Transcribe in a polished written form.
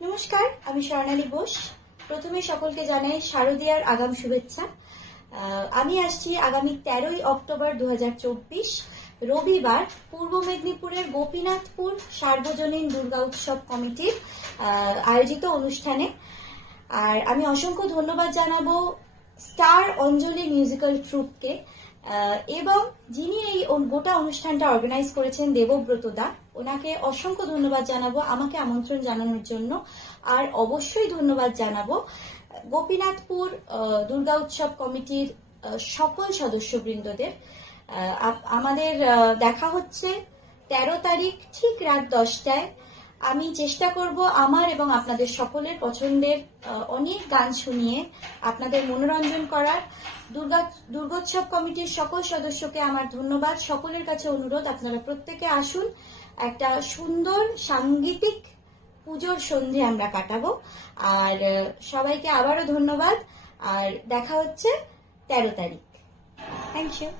নমস্কার, আমি স্বর্ণালী বোস। প্রথমে সকলকে জানাই শারদীয়ার আগাম শুভেচ্ছা। আমি আসছি আগামী 13ই অক্টোবর 2024 রবিবার পূর্ব মেদিনীপুরের গোপীনাথপুর সার্বজনীন দুর্গা উৎসব কমিটির আয়োজিত অনুষ্ঠানে। আর আমি অসংখ্য ধন্যবাদ জানাবো স্টার অঞ্জলি মিউজিক্যাল ট্রুপকে এবং যিনি এই গোটা অনুষ্ঠানটা অর্গানাইজ করেছেন দেবব্রত দা, ওনাকে অসংখ্য ধন্যবাদ জানাবো আমাকে আমন্ত্রণ জানানোর জন্য। আর অবশ্যই ধন্যবাদ জানাবো গোপীনাথপুর দুর্গা উৎসব কমিটির সকল সদস্যবৃন্দদের। আমাদের দেখা হচ্ছে 13 তারিখ ঠিক রাত 10টায়। আমি চেষ্টা করব আমার এবং আপনাদের সকলের পছন্দের অনেক গান শুনিয়ে আপনাদের মনোরঞ্জন করার। দুর্গোৎসব কমিটির সকল সদস্যকে আমার ধন্যবাদ। সকলের কাছে অনুরোধ, আপনারা প্রত্যেকে আসুন, একটা সুন্দর সাংগীতিক পুজোর সন্ধে আমরা কাটাবো। আর সবাইকে আবারও ধন্যবাদ। আর দেখা হচ্ছে 13 তারিখ। Thank you.